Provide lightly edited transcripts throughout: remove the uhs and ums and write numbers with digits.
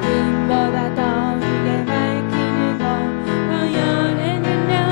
금보다 더 크게 밝히는 것 너열에는 날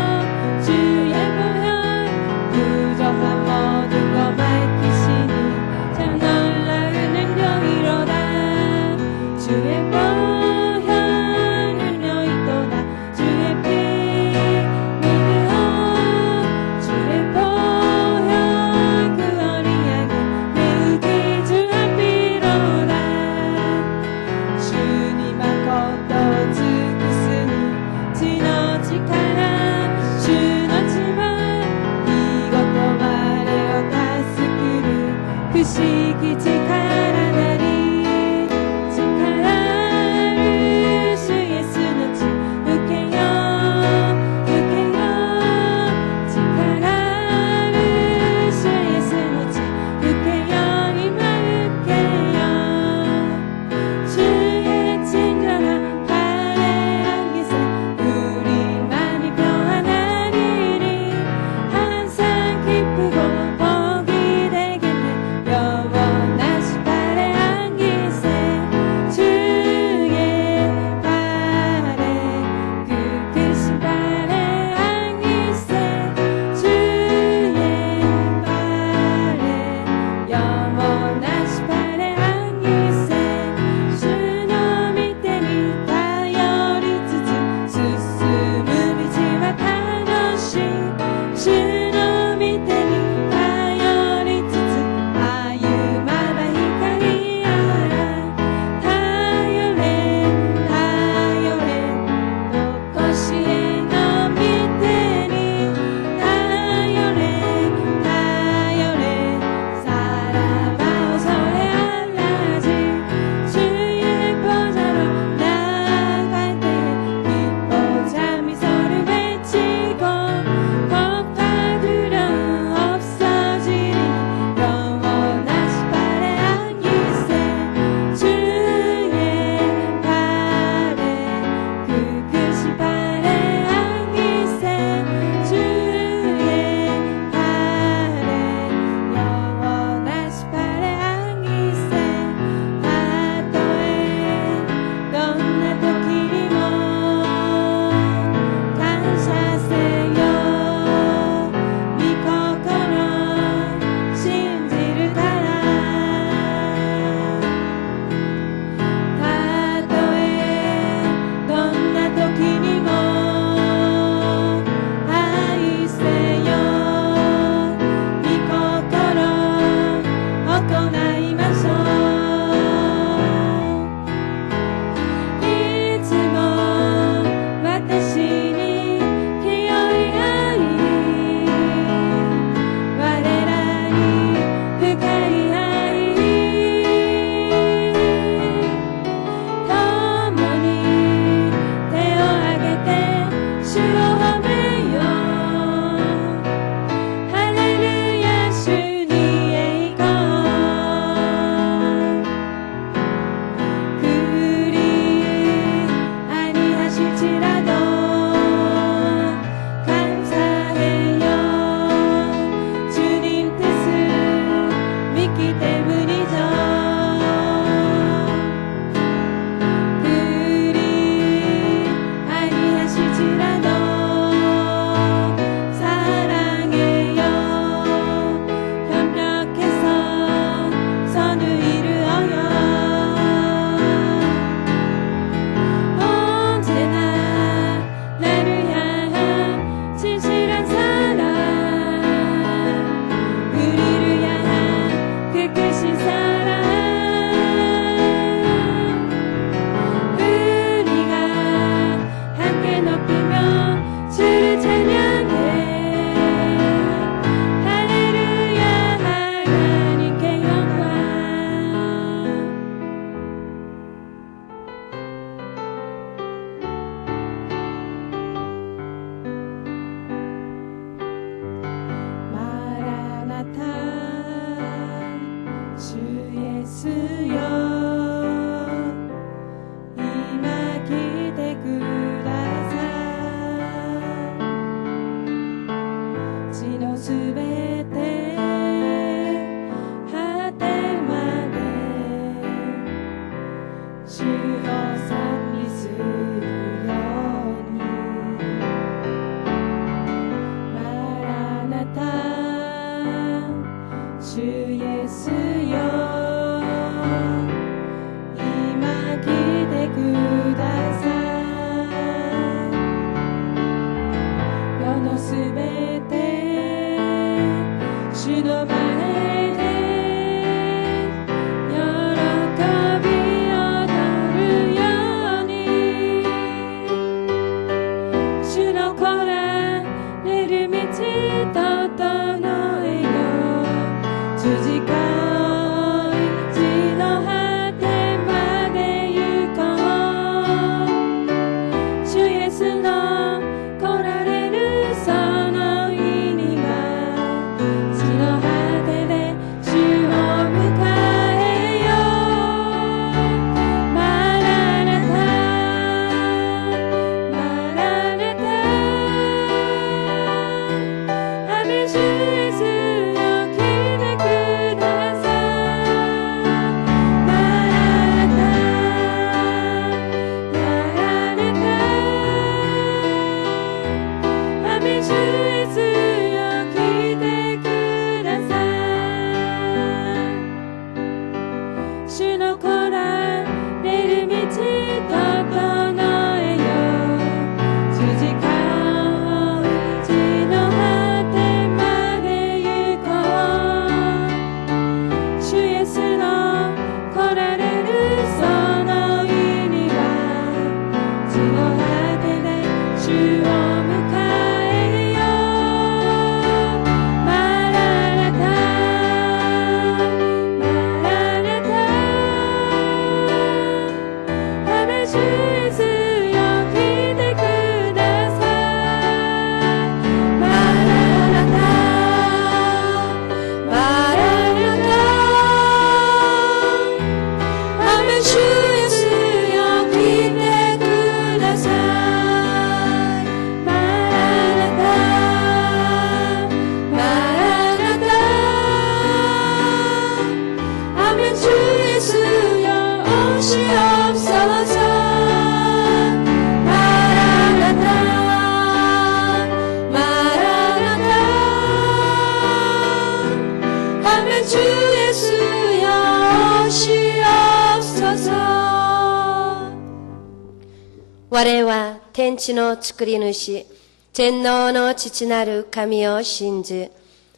我は天地の作り主、全能の父なる神を信じ、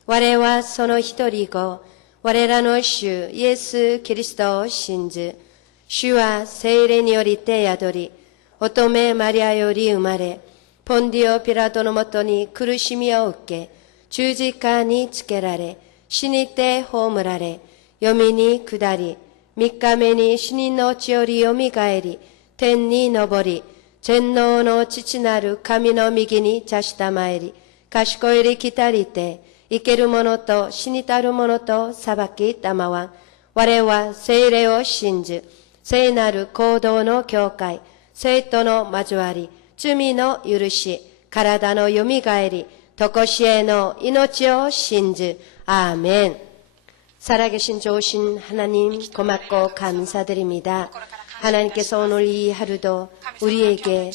我はその一人子、我らの主イエス・キリストを信じ、主は聖霊によりて宿り、乙女マリアより生まれ、ポンディオ・ピラトのもとに苦しみを受け、十字架につけられ、死にて葬られ、黄泉に下り、三日目に死人のうちよりよみがえり、天に昇り、全能の父なる神の右に茶したまえり、賢いり来たりて、生ける者と死にたる者と裁きたまわん。我は聖霊を信じ、聖なる行動の教会、聖徒の交わり、罪の許し、体のよみがえり、とこしえの命を信じ。아멘. 살아계신 좋으신 하나님 고맙고 감사드립니다. 하나님께서 오늘 이 하루도 우리에게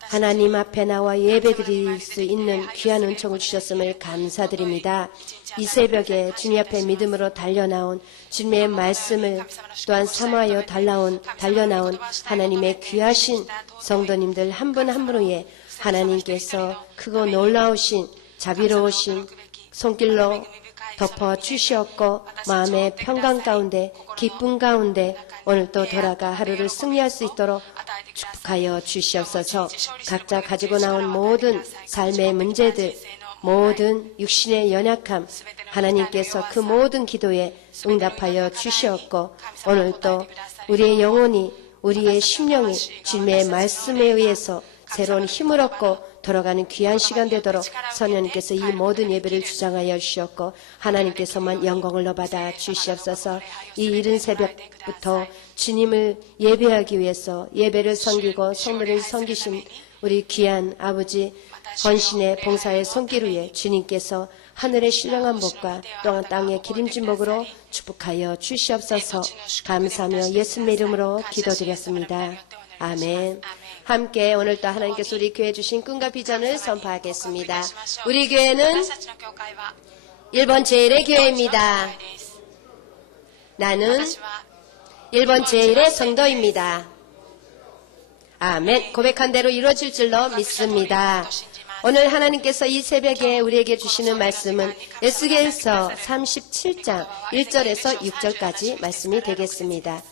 하나님 앞에 나와 예배드릴 수 있는 귀한 은총을 주셨음을 감사드립니다. 이 새벽에 주님 앞에 믿음으로 달려나온 주님의 말씀을 또한 사모하여 달려나온 하나님의 귀하신 성도님들 한 분 한 분 위에 하나님께서 크고 놀라우신 자비로우신 손길로 덮어 주시었고 마음의 평강 가운데 기쁨 가운데 오늘 또 돌아가 하루를 승리할 수 있도록 축복하여 주시옵소서. 각자 가지고 나온 모든 삶의 문제들, 모든 육신의 연약함, 하나님께서 그 모든 기도에 응답하여 주시었고 오늘 또 우리의 영혼이, 우리의 심령이 주님의 말씀에 의해서 새로운 힘을 얻고 돌아가는 귀한 시간 되도록 성령님께서 이 모든 예배를 주장하여 주셨고 하나님께서만 영광을 받아 주시옵소서. 이 이른 새벽부터 주님을 예배하기 위해서 예배를 섬기고 성도를 섬기신 우리 귀한 아버지 헌신의 봉사의 손길 위에 주님께서 하늘의 신령한 복과 또한 땅의 기름진 복으로 축복하여 주시옵소서. 감사하며 예수님의 이름으로 기도드렸습니다. 아멘. 함께 오늘도 하나님께서 우리 교회에 주신 꿈과 비전을 선포하겠습니다. 우리 교회는 1번 제1의 교회입니다. 나는 1번 제1의 성도입니다. 아멘. 고백한 대로 이루어질 줄로 믿습니다. 오늘 하나님께서 이 새벽에 우리에게 주시는 말씀은 에스겔서 37장 1절에서 6절까지 말씀이 되겠습니다.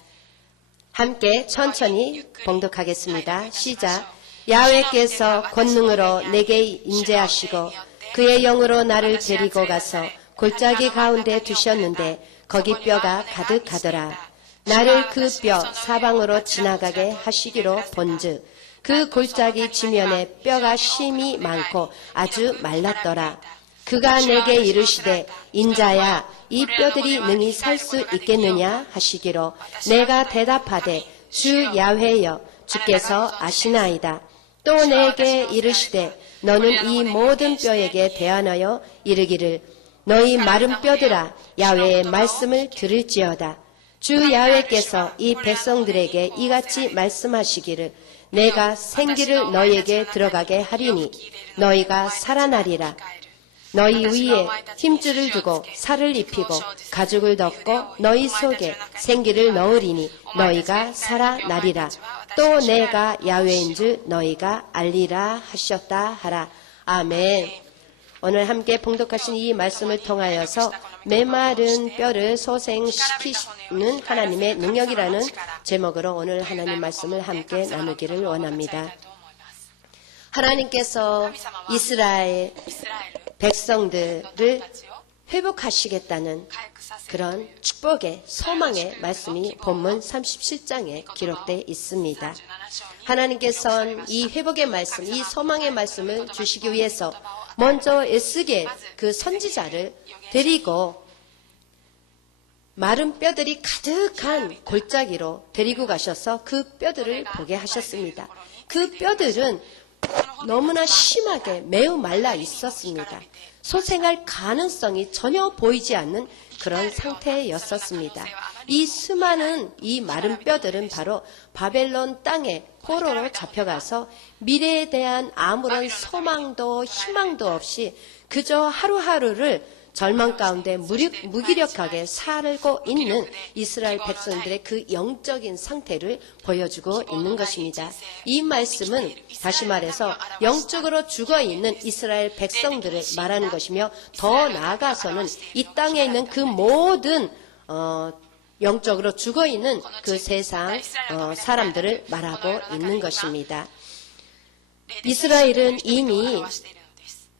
함께 천천히 봉독하겠습니다. 시작. 야훼께서 권능으로 내게 임재하시고 그의 영으로 나를 데리고 가서 골짜기 가운데 두셨는데 거기 뼈가 가득하더라. 나를 그 뼈 사방으로 지나가게 하시기로 본즉 그 골짜기 지면에 뼈가 심이 많고 아주 말랐더라. 그가 내게 이르시되 인자야 이 뼈들이 능히 살 수 있겠느냐 하시기로 내가 대답하되 주 야훼여 주께서 아시나이다. 또 내게 이르시되 너는 이 모든 뼈에게 대하여 이르기를 너희 마른 뼈들아 야훼의 말씀을 들을지어다. 주 야훼께서 이 백성들에게 이같이 말씀하시기를 내가 생기를 너희에게 들어가게 하리니 너희가 살아나리라. 너희 위에 힘줄을 두고 살을 입히고 가죽을 덮고 너희 속에 생기를 넣으리니 너희가 살아나리라. 또 내가 야훼인 줄 너희가 알리라 하셨다 하라. 아멘. 오늘 함께 봉독하신 이 말씀을 통하여서 메마른 뼈를 소생시키는 하나님의 능력이라는 제목으로 오늘 하나님 말씀을 함께 나누기를 원합니다. 하나님께서 이스라엘 백성들을 회복하시겠다는 그런 축복의 소망의 말씀이 본문 37장에 기록되어 있습니다. 하나님께서는 이 회복의 말씀, 이 소망의 말씀을 주시기 위해서 먼저 에스겔 그 선지자를 데리고 마른 뼈들이 가득한 골짜기로 데리고 가셔서 그 뼈들을 보게 하셨습니다. 그 뼈들은 너무나 심하게 매우 말라 있었습니다. 소생할 가능성이 전혀 보이지 않는 그런 상태였었습니다. 이 수많은 이 마른 뼈들은 바로 바벨론 땅에 포로로 잡혀가서 미래에 대한 아무런 소망도 희망도 없이 그저 하루하루를 절망 가운데 무기력하게 살고 있는 이스라엘 백성들의 그 영적인 상태를 보여주고 있는 것입니다. 이 말씀은 다시 말해서 영적으로 죽어있는 이스라엘 백성들을 말하는 것이며 더 나아가서는 이 땅에 있는 그 모든 영적으로 죽어있는 그 세상 사람들을 말하고 있는 것입니다. 이스라엘은 이미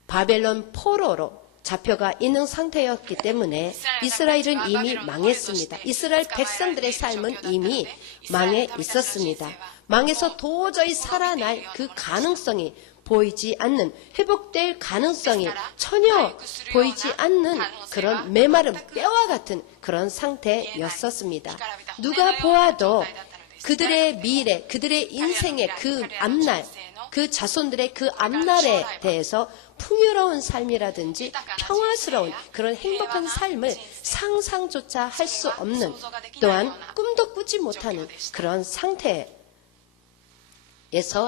바벨론 포로로 잡혀가 있는 상태였기 때문에 이스라엘은 이미 망했습니다. 이스라엘 백성들의 삶은 이미 망해 있었습니다. 망해서 도저히 살아날 그 가능성이 보이지 않는, 회복될 가능성이 전혀 보이지 않는 그런 메마른 뼈와 같은 그런 상태였었습니다. 누가 보아도 그들의 미래, 그들의 인생의 그 앞날, 그 자손들의 그 앞날에 대해서 풍요로운 삶이라든지 평화스러운 그런 행복한 삶을 상상조차 할 수 없는, 또한 꿈도 꾸지 못하는 그런 상태에서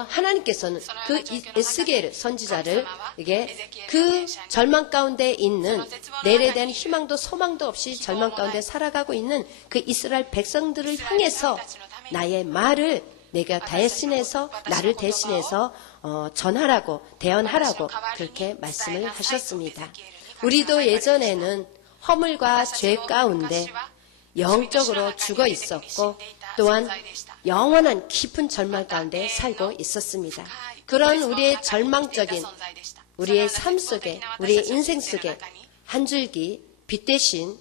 하나님께서는 그 에스겔 선지자를 이게 그 절망 가운데 있는, 내일에 대한 희망도 소망도 없이 절망 가운데 살아가고 있는 그 이스라엘 백성들을 향해서 나의 말을 내가 대신해서, 나를 대신해서 전하라고, 대언하라고 그렇게 말씀을 하셨습니다. 우리도 예전에는 허물과 죄 가운데 영적으로 죽어 있었고, 또한 영원한 깊은 절망 가운데 살고 있었습니다. 그런 우리의 절망적인 우리의 삶 속에, 우리의 인생 속에 한 줄기 빛 대신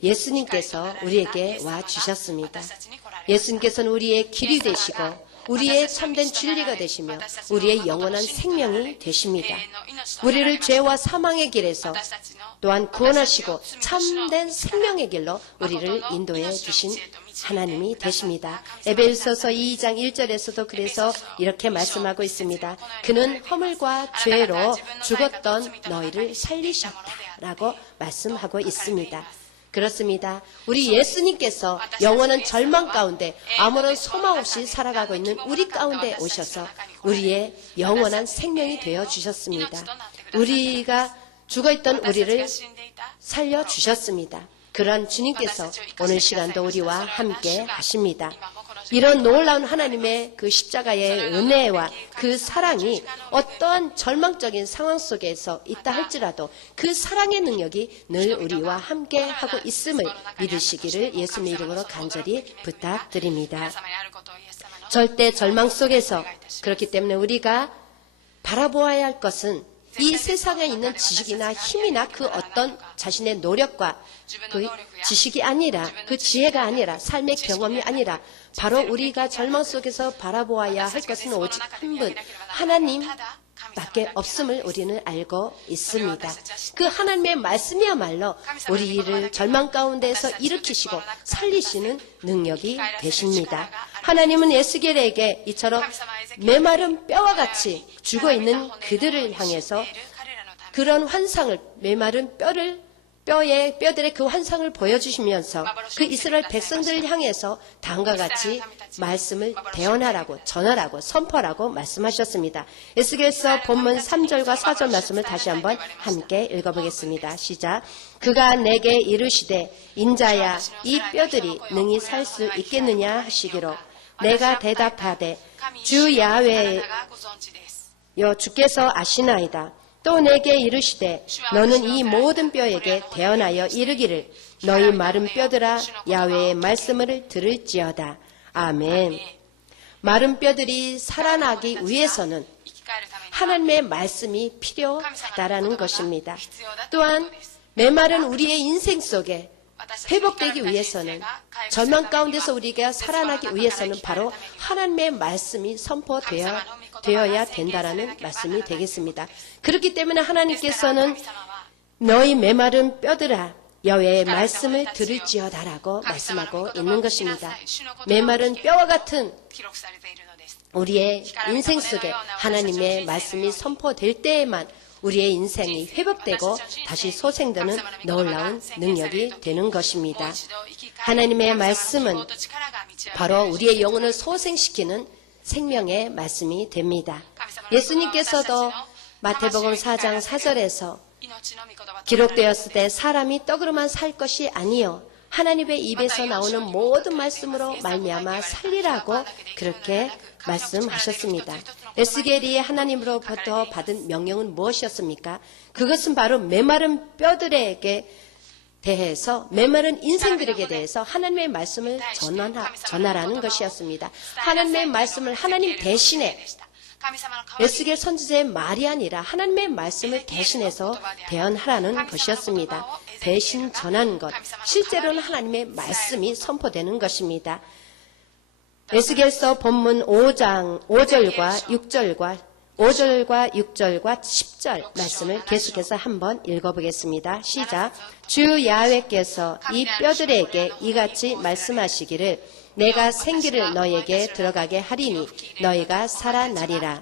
예수님께서 우리에게 와 주셨습니다. 예수님께서는 우리의 길이 되시고 우리의 참된 진리가 되시며 우리의 영원한 생명이 되십니다. 우리를 죄와 사망의 길에서 또한 구원하시고 참된 생명의 길로 우리를 인도해 주신 하나님이 되십니다. 에베소서 2장 1절에서도 그래서 이렇게 말씀하고 있습니다. 그는 허물과 죄로 죽었던 너희를 살리셨다라고 말씀하고 있습니다. 그렇습니다. 우리 예수님께서 영원한 절망 가운데 아무런 소망 없이 살아가고 있는 우리 가운데 오셔서 우리의 영원한 생명이 되어 주셨습니다. 우리가 죽어있던 우리를 살려주셨습니다. 그러한 주님께서 오늘 시간도 우리와 함께 하십니다. 이런 놀라운 하나님의 그 십자가의 은혜와 그 사랑이 어떠한 절망적인 상황 속에서 있다 할지라도 그 사랑의 능력이 늘 우리와 함께 하고 있음을 믿으시기를 예수님의 이름으로 간절히 부탁드립니다. 절대 절망 속에서 그렇기 때문에 우리가 바라보아야 할 것은 이 세상에 있는 지식이나 힘이나 그 어떤 자신의 노력과 그 지식이 아니라 그 지혜가 아니라 삶의 경험이 아니라 바로 우리가 절망 속에서 바라보아야 할 것은 오직 한 분 하나님밖에 없음을 우리는 알고 있습니다. 그 하나님의 말씀이야말로 우리를 절망 가운데서 일으키시고 살리시는 능력이 되십니다. 하나님은 에스겔에게 이처럼 메마른 뼈와 같이 죽어있는 그들을 향해서 그런 환상을 메마른 뼈들의 그 환상을 보여주시면서 그 이스라엘 백성들을 향해서 다음과 같이 말씀을 대언하라고 전하라고 선포하라고 말씀하셨습니다. 에스겔서 본문 3절과 4절 말씀을 다시 한번 함께 읽어보겠습니다. 시작. 그가 내게 이르시되 인자야 이 뼈들이 능히 살 수 있겠느냐 하시기로 내가 대답하되 주 야훼여 주께서 아시나이다. 또 내게 이르시되 너는 이 모든 뼈에게 대언하여 이르기를 너희 마른 뼈들아 야훼의 말씀을 들을지어다. 아멘. 마른 뼈들이 살아나기 위해서는 하나님의 말씀이 필요하다라는 것입니다. 또한 메마른 우리의 인생 속에 회복되기 위해서는 절망 가운데서 우리가 살아나기 위해서는 바로 하나님의 말씀이 선포되어야 된다라는 말씀이 되겠습니다. 그렇기 때문에 하나님께서는 너희 메마른 뼈들아 여호와의 말씀을 들을지어다라고 말씀하고 있는 것입니다. 메마른 뼈와 같은 우리의 인생 속에 하나님의 말씀이 선포될 때에만 우리의 인생이 회복되고 다시 소생되는 놀라운 능력이 되는 것입니다. 하나님의 말씀은 바로 우리의 영혼을 소생시키는 생명의 말씀이 됩니다. 예수님께서도 마태복음 4장 4절에서 기록되었을 때 사람이 떡으로만 살 것이 아니요 하나님의 입에서 나오는 모든 말씀으로 말미암아 살리라고 그렇게 말씀하셨습니다. 에스겔이 하나님으로부터 받은 명령은 무엇이었습니까? 그것은 바로 메마른 뼈들에게 대해서 메마른 인생들에게 대해서 하나님의 말씀을 전하라는 것이었습니다. 하나님의 말씀을 하나님 대신에 에스겔 선지자의 말이 아니라 하나님의 말씀을 대신해서 대언하라는 것이었습니다. 대신 전하는 것, 실제로는 하나님의 말씀이 선포되는 것입니다. 에스겔서 본문 5절과 6절과 10절 말씀을 계속해서 한번 읽어보겠습니다. 시작. 주 야훼께서 이 뼈들에게 이같이 말씀하시기를 내가 생기를 너희에게 들어가게 하리니 너희가 살아나리라.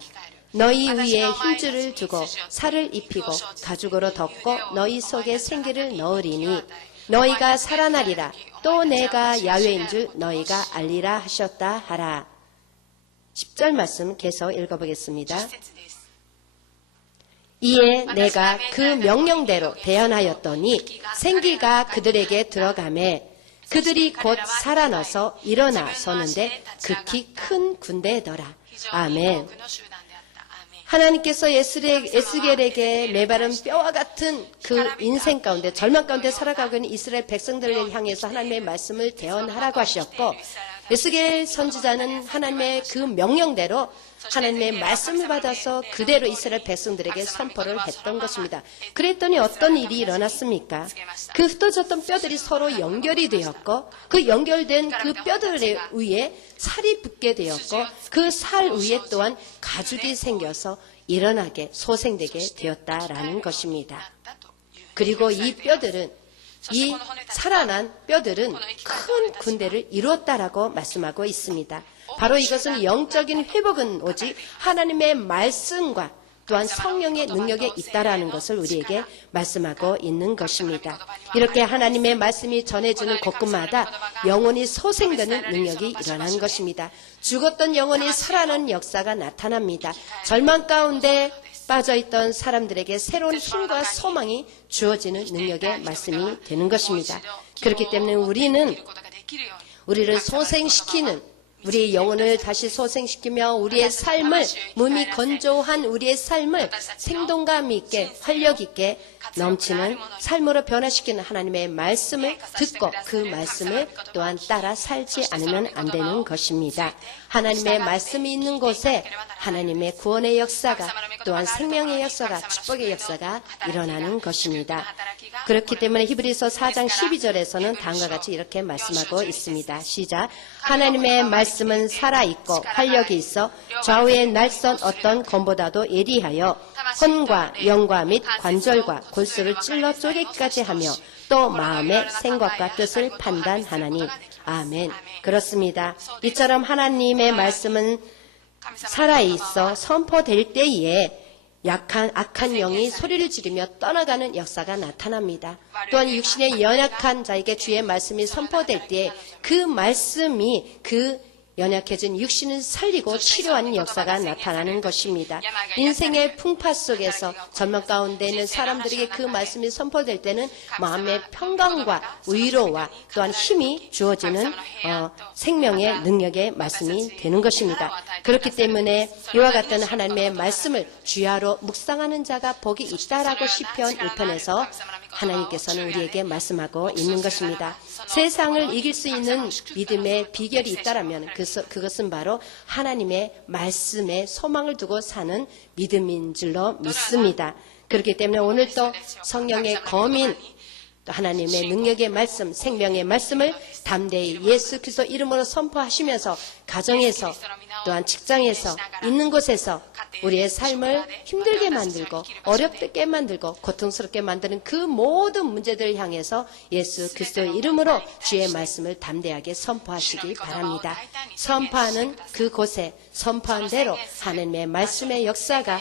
너희 위에 힘줄을 두고 살을 입히고 가죽으로 덮고 너희 속에 생기를 넣으리니 너희가 살아나리라. 또 내가 야훼인 줄 너희가 알리라 하셨다 하라. 10절 말씀 계속 읽어보겠습니다. 이에 내가 그 명령대로 대언하였더니 생기가 그들에게 들어가매 그들이 곧 살아나서 일어나 서는데 극히 큰 군대더라. 아멘. 하나님께서 에스겔에게 메마른 뼈와 같은 그 인생 가운데 절망 가운데 살아가고 있는 이스라엘 백성들을 향해서 하나님의 말씀을 대언하라고 하셨고 에스겔 선지자는 하나님의 그 명령대로 하나님의 말씀을 받아서 그대로 이스라엘 백성들에게 선포를 했던 것입니다. 그랬더니 어떤 일이 일어났습니까? 그 흩어졌던 뼈들이 서로 연결이 되었고 그 연결된 그 뼈들 위에 살이 붙게 되었고 그 살 위에 또한 가죽이 생겨서 일어나게 소생되게 되었다라는 것입니다. 그리고 이 살아난 뼈들은 큰 군대를 이루었다라고 말씀하고 있습니다. 바로 이것은 영적인 회복은 오직 하나님의 말씀과 또한 성령의 능력에 있다라는 것을 우리에게 말씀하고 있는 것입니다. 이렇게 하나님의 말씀이 전해지는 곳곳마다 영혼이 소생되는 능력이 일어나는 것입니다. 죽었던 영혼이 살아나는 역사가 나타납니다. 절망 가운데 빠져있던 사람들에게 새로운 힘과 소망이 주어지는 능력의 말씀이 되는 것입니다. 그렇기 때문에 우리를 소생시키는 우리의 영혼을 다시 소생시키며 우리의 삶을, 몸이 건조한 우리의 삶을 생동감 있게, 활력 있게 넘치는 삶으로 변화시키는 하나님의 말씀을 듣고 그 말씀을 또한 따라 살지 않으면 안 되는 것입니다. 하나님의 말씀이 있는 곳에 하나님의 구원의 역사가, 또한 생명의 역사가, 축복의 역사가 일어나는 것입니다. 그렇기 때문에 히브리서 4장 12절에서는 다음과 같이 이렇게 말씀하고 있습니다. 시작. 하나님의 말씀은 살아있고 활력이 있어 좌우의 날선 어떤 검보다도 예리하여 혼과 영과 및 관절과 골수를 찔러 쪼개기까지 하며 또 마음의 생각과 뜻을 판단하나니. 아멘. 그렇습니다. 이처럼 하나님의 말씀은 살아있어 선포될 때에 악한 영이 소리를 지르며 떠나가는 역사가 나타납니다. 또한 육신의 연약한 자에게 주의 말씀이 선포될 때 그 말씀이 그 연약해진 육신을 살리고 치료하는 역사가 나타나는 것입니다. 인생의 풍파 속에서 절망 가운데 있는 사람들에게 그 말씀이 선포될 때는 마음의 평강과 위로와 또한 힘이 주어지는 생명의 능력의 말씀이 되는 것입니다. 그렇기 때문에 이와 같은 하나님의 말씀을 주야로 묵상하는 자가 복이 있다라고 시편 1편에서 하나님께서는 우리에게 말씀하고 있는 것입니다. 세상을 이길 수 있는 믿음의 비결이 있다라면 그것은 바로 하나님의 말씀에 소망을 두고 사는 믿음인 줄로 믿습니다. 그렇기 때문에 오늘도 성령의 검인, 또 하나님의 능력의 말씀, 생명의 말씀을 담대히 예수 그리스도 이름으로 선포하시면서 가정에서 또한 직장에서 있는 곳에서 우리의 삶을 힘들게 만들고 어렵게 만들고 고통스럽게 만드는 그 모든 문제들을 향해서 예수 그리스도의 이름으로 주의 말씀을 담대하게 선포하시기 바랍니다. 선포하는 그곳에 선포한 대로 하나님의 말씀의 역사가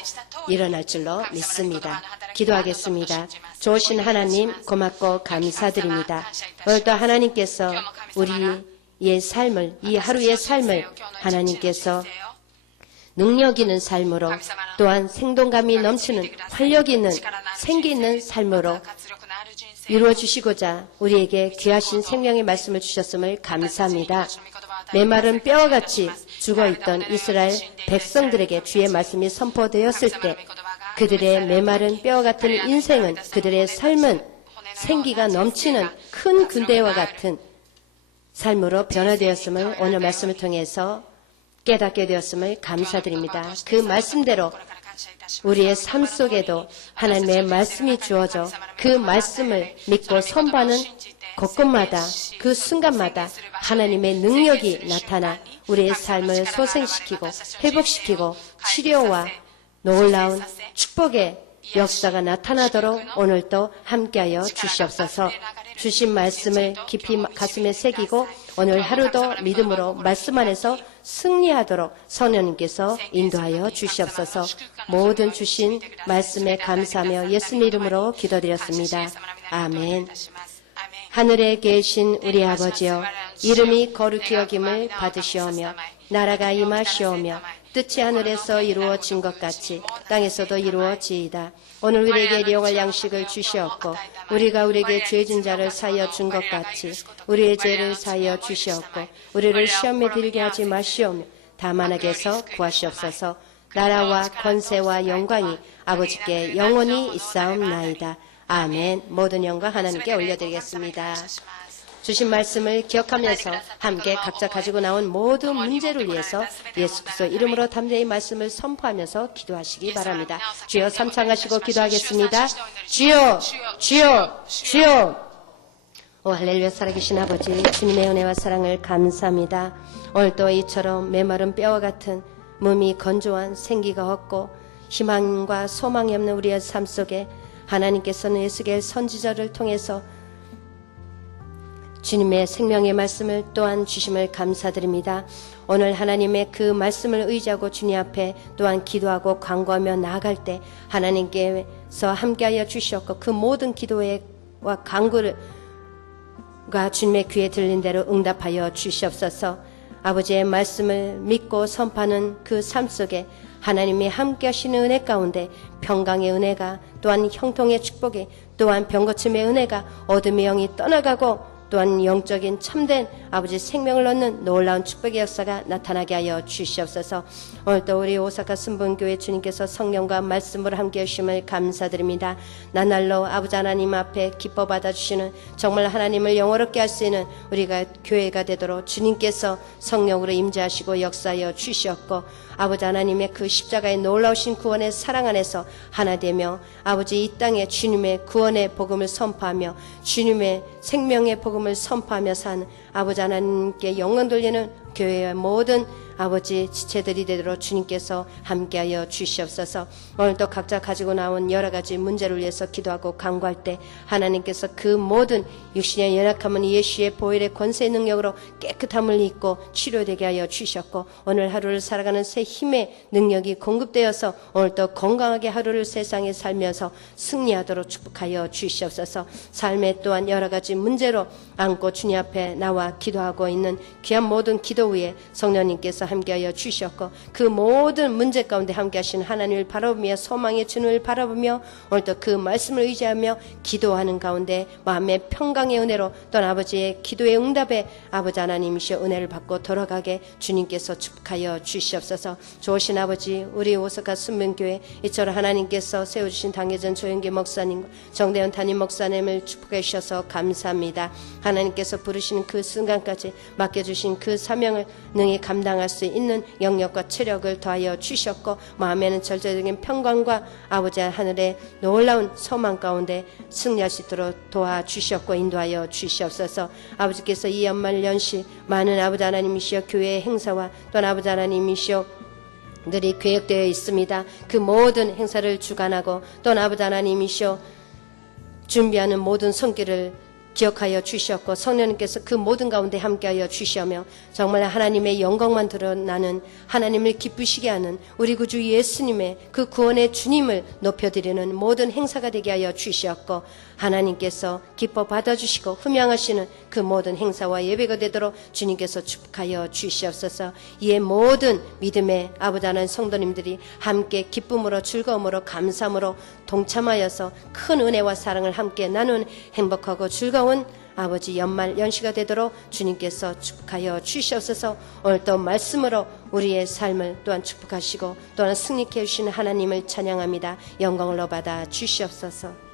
일어날 줄로 믿습니다. 기도하겠습니다. 좋으신 하나님 고맙고 감사드립니다. 오늘도 하나님께서 우리의 삶을, 이 하루의 삶을 하나님께서 능력 있는 삶으로 또한 생동감이 넘치는 활력 있는 생기 있는 삶으로 이루어 주시고자 우리에게 귀하신 생명의 말씀을 주셨음을 감사합니다. 메마른 뼈와 같이 죽어있던 이스라엘 백성들에게 주의 말씀이 선포되었을 때 그들의 메마른 뼈와 같은 인생은, 그들의 삶은 생기가 넘치는 큰 군대와 같은 삶으로 변화되었음을 오늘 말씀을 통해서 깨닫게 되었음을 감사드립니다. 그 말씀대로 우리의 삶 속에도 하나님의 말씀이 주어져 그 말씀을 믿고 선포하는 곳곳마다 그 순간마다 하나님의 능력이 나타나 우리의 삶을 소생시키고 회복시키고 치료와 놀라운 축복의 역사가 나타나도록 오늘도 함께하여 주시옵소서. 주신 말씀을 깊이 가슴에 새기고 오늘 하루도 믿음으로 말씀 안에서 승리하도록 성령님께서 인도하여 주시옵소서. 모든 주신 말씀에 감사하며 예수님 이름으로 기도드렸습니다. 아멘. 하늘에 계신 우리 아버지여, 이름이 거룩히 여김을 받으시오며 나라가 임하시오며 뜻이 하늘에서 이루어진 것 같이 땅에서도 이루어지이다. 오늘 우리에게 일용할 양식을 주시옵고 우리가 우리에게 죄진 자를 사하여 준 것 같이 우리의 죄를 사하여 주시옵고 우리를 시험에 들게 하지 마시오며 다만 악에서 구하시옵소서. 나라와 권세와 영광이 아버지께 영원히 있사옵나이다. 아멘. 모든 영광 하나님께 올려드리겠습니다. 주신 말씀을 기억하면서 함께 각자 가지고 나온 모든 문제를 위해서 예수 그리스도 이름으로 담대히 말씀을 선포하면서 기도하시기 바랍니다. 주여 삼창하시고 기도하겠습니다. 주여, 주여, 주여. 오 할렐루야. 살아계신 아버지, 주님의 은혜와 사랑을 감사합니다. 오늘도 이처럼 메마른 뼈와 같은 몸이 건조한 생기가 없고 희망과 소망이 없는 우리의 삶 속에 하나님께서는 예수의 선지자를 통해서 주님의 생명의 말씀을 또한 주심을 감사드립니다. 오늘 하나님의 그 말씀을 의지하고 주님 앞에 또한 기도하고 간구하며 나아갈 때 하나님께서 함께하여 주시옵고 그 모든 기도와 간구가 주님의 귀에 들린 대로 응답하여 주시옵소서. 아버지의 말씀을 믿고 선포하는 그 삶 속에 하나님이 함께 하시는 은혜 가운데 평강의 은혜가 또한 형통의 축복이 또한 병고침의 은혜가 어둠의 영이 떠나가고 또한 영적인 참된 아버지 생명을 얻는 놀라운 축복의 역사가 나타나게 하여 주시옵소서. 오늘도 우리 오사카 순분교회 주님께서 성령과 말씀으로 함께 하심을 감사드립니다. 나날로 아버지 하나님 앞에 기뻐 받아주시는 정말 하나님을 영화롭게 할 수 있는 우리가 교회가 되도록 주님께서 성령으로 임재하시고 역사하여 주시었고, 아버지 하나님의 그 십자가의 놀라우신 구원의 사랑 안에서 하나 되며 아버지 이 땅에 주님의 구원의 복음을 선포하며 주님의 생명의 복음을 선포하며 산 아버지 하나님께 영광 돌리는 교회의 모든 아버지 지체들이 되도록 주님께서 함께하여 주시옵소서. 오늘도 각자 가지고 나온 여러 가지 문제를 위해서 기도하고 간구할 때 하나님께서 그 모든 육신의 연약함은 예수의 보혈의 권세의 능력으로 깨끗함을 입고 치료되게 하여 주셨고, 오늘 하루를 살아가는 새 힘의 능력이 공급되어서 오늘도 건강하게 하루를 세상에 살면서 승리하도록 축복하여 주시옵소서. 삶에 또한 여러 가지 문제로 안고 주님 앞에 나와 기도하고 있는 귀한 모든 기도 위에 성령님께서 함께하여 주셨고, 그 모든 문제 가운데 함께하신 하나님을 바라보며 소망의 주님을 바라보며 오늘도 그 말씀을 의지하며 기도하는 가운데 마음의 평강의 은혜로 또한 아버지의 기도의 응답에 아버지 하나님이시여 은혜를 받고 돌아가게 주님께서 축복하여 주시옵소서. 좋으신 아버지, 우리 오사카 순명교회 이처럼 하나님께서 세워주신 당회전 조영기 목사님, 정대현 담임 목사님을 축복해 주셔서 감사합니다. 하나님께서 부르시는 그 순간까지 맡겨주신 그 사명을 능히 감당할 수 있는 영역과 체력을 더하여 주셨고, 마음에는 절대적인 평강과 아버지 하늘의 놀라운 소망 가운데 승리할 수 있도록 도와주셨고 인도하여 주시옵소서. 아버지께서 이 연말 연시 많은 아버지 하나님이시여 교회의 행사와 또한 아버지 하나님이시여 들이 계획되어 있습니다. 그 모든 행사를 주관하고 또한 아버지 하나님이시여 준비하는 모든 손길을 기억하여 주셨고, 성령님께서 그 모든 가운데 함께하여 주시며 정말 하나님의 영광만 드러나는, 하나님을 기쁘시게 하는 우리 구주 예수님의 그 구원의 주님을 높여드리는 모든 행사가 되게 하여 주셨고, 하나님께서 기뻐 받아주시고 흠양하시는 그 모든 행사와 예배가 되도록 주님께서 축복하여 주시옵소서. 이에 모든 믿음의 아버지 하나님 성도님들이 함께 기쁨으로 즐거움으로 감사함으로 동참하여서 큰 은혜와 사랑을 함께 나눈 행복하고 즐거운 아버지 연말 연시가 되도록 주님께서 축복하여 주시옵소서. 오늘 또 말씀으로 우리의 삶을 또한 축복하시고 또한 승리케 해주시는 하나님을 찬양합니다. 영광을 받아 주시옵소서.